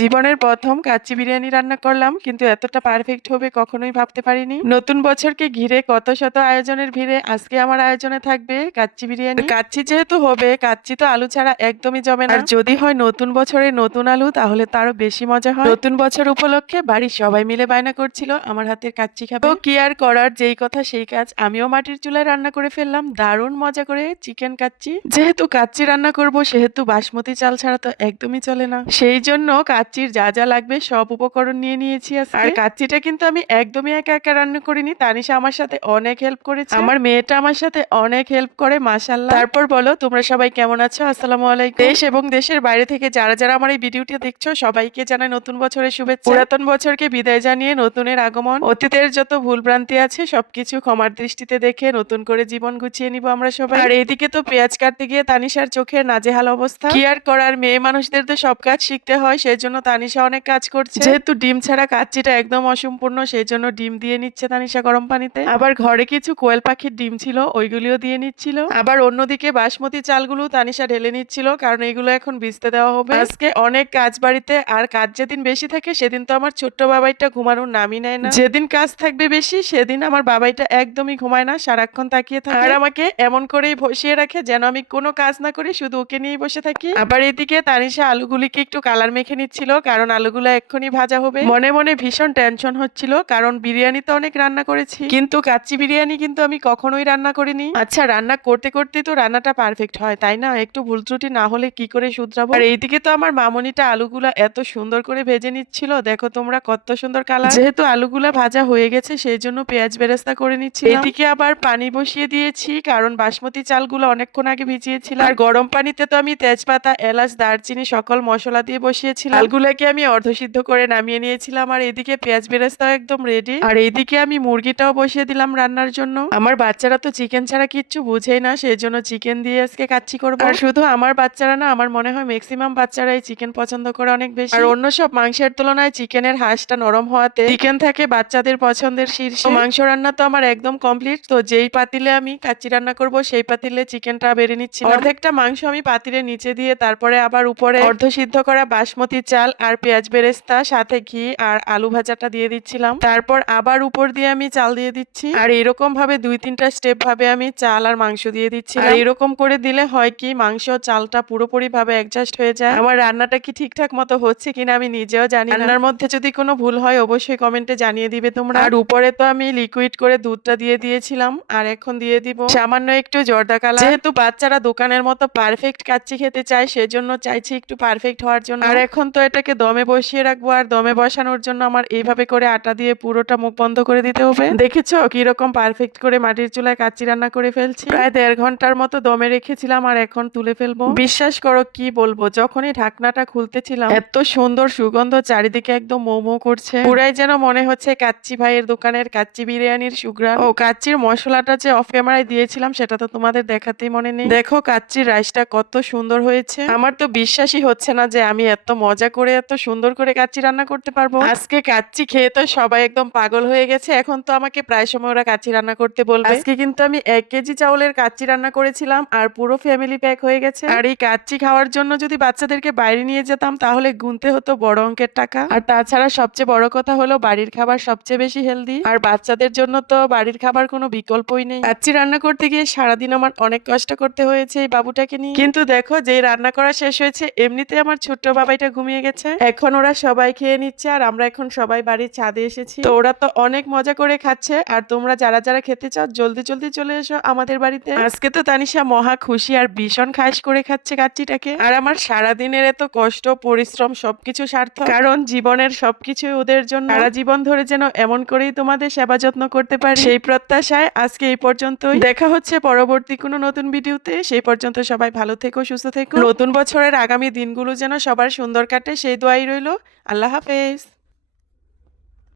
জীবনের প্রথম কাচ্চি বিরিয়ানি রান্না করলাম, কিন্তু এতটা পারফেক্ট হবে কখনোই ভাবতে পারিনি। নতুন বছরকে ঘিরে কত শত আয়োজনের ভিড়ে আজকে আমার আয়োজনে থাকবে কাচ্চি বিরিয়ানি। কাচ্চি যেহেতু হবে, কাচ্চি তো আলু ছাড়া একদমই জমে না। আর যদি হয় নতুন বছরে নতুন আলু, তাহলে তো আরও বেশি মজা হয়। নতুন বছর উপলক্ষে বাড়ির সবাই মিলে বায়না করছিল আমার হাতের কাচ্চি খাবে। তো কি আর করার, যেই কথা সেই কাজ আমিও মাটির চুলায় রান্না করে ফেললাম। দারুণ মজা করে চিকেন কাচ্চি। যেহেতু কাচ্চি রান্না করব, সেহেতু বাসমতি চাল ছাড়া তো একদমই চলে না। সেই জন্য কাচ্চির যা যা লাগবে সব উপকরণ নিয়ে নিয়েছি। আর কাচ্চিটা কিন্তু আমি একদমই একা একা রান্না করিনি। তানিশা আমার সাথে অনেক হেল্প করেছে। আমার মেয়েটা আমার সাথে অনেক হেল্প করে মাশাল্লাহ তারপর বলো তোমরা সবাই কেমন আছো? আসসালামু আলাইকুম। দেশ এবং দেশের বাইরে থেকে যারা যারা আমার এই ভিডিওটি দেখছ সবাইকে জানাই নতুন বছরের শুভেচ্ছা। পুরাতন বছরকে বিদায় জানিয়ে নতুনের আগমন। অতীতের যত ভুলভ্রান্তি আছে সবকিছু ক্ষমার দৃষ্টিতে দেখে নতুন করে জীবন গুছিয়ে নিব আমরা সবাই। আর এইদিকে তো পেঁয়াজ কাটতে গিয়ে তানিশার চোখের নাজেহাল অবস্থা। কি আর করার মেয়ে মানুষদের তো সব কাজ শিখতে হয় সেই জন্য তানিশা অনেক কাজ করছে। যেহেতু ডিম ছাড়া কাচ্চিটা একদম অসম্পূর্ণ সেই জন্য ডিম দিয়ে নিচ্ছে তানিশা গরম পানিতে। আবার ঘরে কিছু কোয়েল পাখির ডিম ছিল, ওইগুলিও দিয়ে নিচ্ছিল। আবার অন্যদিকে বাসমতি চালগুলো তানিশা ঢেলে নিচ্ছিল, কারণ এগুলো এখন ভিজতে দেওয়া হবে। আজকে অনেক কাজ বাড়িতে, আর কাজ যেদিন বেশি থাকে, সেদিন তো আমার ছোট্ট বাবাইটা ঘুমানোর নামই নেয় না। যেদিন কাজ থাকবে বেশি, সেদিন আমার বাবাইটা একদমই ঘুমায় না, সারাক্ষণ তাকিয়ে থাকে। আর আমাকে এমন করেই বসিয়ে রাখে, যেন আমি কোনো কাজ না করি, শুধু ওকে নিয়েই বসে থাকি। আবার এদিকে তানিশা আলুগুলিকে একটু কালার মেখে নিচ্ছিল কারণ আলুগুলো এক্ষুনি ভাজা হবে। মনে মনে ভীষণ টেনশন হচ্ছিল কারণ বিরিয়ানি তো অনেক রান্না করেছি। কিন্তু কাচ্চি বিরিয়ানি কিন্তু আমি কখনোই রান্না করিনি। আচ্ছা রান্না করতে করতে তো রান্নাটা পারফেক্ট হয় তাই না? একটু ভুল ত্রুটি না হলে কি করে শুধরাবো? আর এইদিকে তো আমার মামনিটা আলুগুলা এত সুন্দর করে ভেজে নিচ্ছিল দেখো তোমরা কত সুন্দর কালার যেহেতু আলুগুলা ভাজা হয়ে গেছে সেই জন্য পেঁয়াজ বেরেস্তা করে নিচ্ছি এদিকে আবার পানি বসিয়ে দিয়েছি কারণ বাসমতি চালগুলো অনেকক্ষণ আগে ভিজিয়েছিলাম। আর গরম পানিতে তো আমি তেজপাতা এলাচ দারচিনি সকল মশলা দিয়ে বসিয়েছিলাম। আলগুলাকে আমি অর্ধসিদ্ধ করে নামিয়ে নিয়েছিলাম আর এদিকে পেঁয়াজ বেরেস্তাও একদম রেডি আর এইদিকে আমি মুরগিটাও বসিয়ে দিলাম রান্নার জন্য। আমার বাচ্চারা তো চিকেন ছাড়া কিচ্ছু বুঝেই না সেই জন্য চিকেন দিয়ে আজকে কাচ্চি করব। আর শুধু আমার বাচ্চারা না, আমার মনে হয় ম্যাক্সিমাম বাচ্চারাই চিকেন পছন্দ করে অনেক বেশি। আর অন্য সব মাংসের তুলনায় চিকেনের হাঁসটা নরম হওয়াতে চিকেন থাকে বাচ্চাদের পছন্দের শীর্ষে। মাংস রান্না তো আমার একদম কমপ্লিট তো যেই পাতিলে আমি কাচ্চি রান্না করব, সেই পাতিলে চিকেনটা বেড়ে নিচ্ছি অর্ধেকটা মাংস আমি পাতিলে নিচে দিয়ে তারপরে আবার উপরে অর্ধ সিদ্ধ করা বাসমতি চাল আর পেঁয়াজ বেরেস্তা, সাথে ঘি আর আলু ভাজাটা দিয়ে দিচ্ছিলাম। তারপর আবার উপর দিয়ে আমি চাল দিয়ে দিচ্ছি। আর এরকম ভাবে দুই তিনটা স্টেপ ভাবে আমি চাল আর মাংস দিয়ে দিচ্ছি আর এরকম করে দিলে হয় কি, মাংস চালটা পুরোপুরি ভাবে অ্যাডজাস্ট হয়ে যায়। আমার রান্নাটা কি ঠিকঠাক মতো হচ্ছে কিনা আমি নিজেও জানি রান্নার মধ্যে যদি কোনো ভুল হয় অবশ্যই কমেন্টে জানিয়ে দিবে তোমরা। আর উপরে তো আমি লিকুইড করে দুধটা দিয়ে দিয়েছিলাম। আর এখন দিয়ে দিব সামান্য একটু জর্দা কালার। যেহেতু বাচ্চারা দোকানের মতো পারফেক্ট কাচ্চি খেতে চায়, সেজন্য চাইছি একটু পারফেক্ট হওয়ার জন্য। আর এখন তো এটাকে দমে বসিয়ে রাখব আর দমে বসানোর জন্য আমার এইভাবে করে আটা দিয়ে পুরোটা মুখ বন্ধ করে দিতে হবে। দেখেছ কীরকম পারফেক্ট করে মাটির চুলায় কাচ্চি রান্না করে ফেলছি? প্রায় দেড় ঘণ্টার মতো দমে রেখেছিলাম আর এখন তুলে ফেলব। বিশ্বাস করো কি বলব, যখনই ঢাকনাটা খুলতেছিলাম, এত সুন্দর সুগন্ধ চারিদিকে একদম মোমো করছে। পুরাই যেন মনে হচ্ছে কাচ্চি ভাইয়ের দোকানের কাচ্চি বিরিয়ানির সুগ্রান। ও কাচ্চির মশলাটা যে অফ ক্যামেরায় দিয়েছিলাম, সেটা তো তোমাদের দেখাতেই মনে নেই। দেখো কাচ্চির রাইসটা কত সুন্দর হয়েছে। আমার তো বিশ্বাসই হচ্ছে না যে আমি এত মজা করে এত সুন্দর করে কাচ্চি রান্না করতে পারব। আজকে কাচ্চি খেয়ে তো সবাই একদম পাগল হয়ে গেছে। এখন তো আমাকে প্রায় সময় ওরা কাচ্চি রান্না করতে বলবে। আজকে কিন্তু আমি এক কেজি চাউলের কাচ্চি রান্না করেছিলাম আর পুরো ফ্যামিলি প্যাক হয়ে গেছে। আর এই কাচ্চি খাওয়ার জন্য যদি বাচ্চাদেরকে বাইরে নিয়ে যেতাম তাহলে গুনতে হতো বড় অঙ্কের টাকা। আর তাছাড়া সবচেয়ে বড় কথা হলো বাড়ির খাবার সবচেয়ে বেশি হেলদি আর বাচ্চাদের জন্য তো বাড়ির খাবার কোনো বিকল্পই নেই। কাচ্চি রান্না করতে গিয়ে সারাদিন আমার অনেক কষ্ট করতে হয়েছে এই বাবুটাকে নিয়ে। কিন্তু দেখো যে রান্না করা শেষ হয়েছে এমনিতে আমার ছোট্ট বাবাইটা ঘুমিয়ে গেছে এখন ওরা সবাই খেয়ে নিচ্ছে আর আমরা এখন সবাই বাড়ির ছাদে এসেছি। তো ওরা তো অনেক মজা করে খাচ্ছে আর তোমরা যারা যারা খেতে চাও জলদি জলদি চলে এসো আমাদের বাড়িতে। আজকে তো তানিশা মহা খুশি আর ভীষণ খাস করে খাচ্ছে কাচ্চিটাকে। আর আমার সারাদিনের এত কষ্ট, পরিশ্রম, সবকিছু সার্থক। কারণ জীবনের সবকিছু ওদের জন্য। সারা জীবন ধরে যেন এমন করেই তোমাদের সেবা যত্ন করতে পারি। সেই প্রত্যাশায় আজকে এই পর্যন্তই। দেখা হচ্ছে পরবর্তী কোনো নতুন ভিডিওতে। সেই পর্যন্ত সবাই ভালো থেকো, সুস্থ থেকো। নতুন বছরের আগামী দিনগুলো যেন সবার সুন্দর কাটে সেই দোয়াই রইল। আল্লাহ হাফেজ।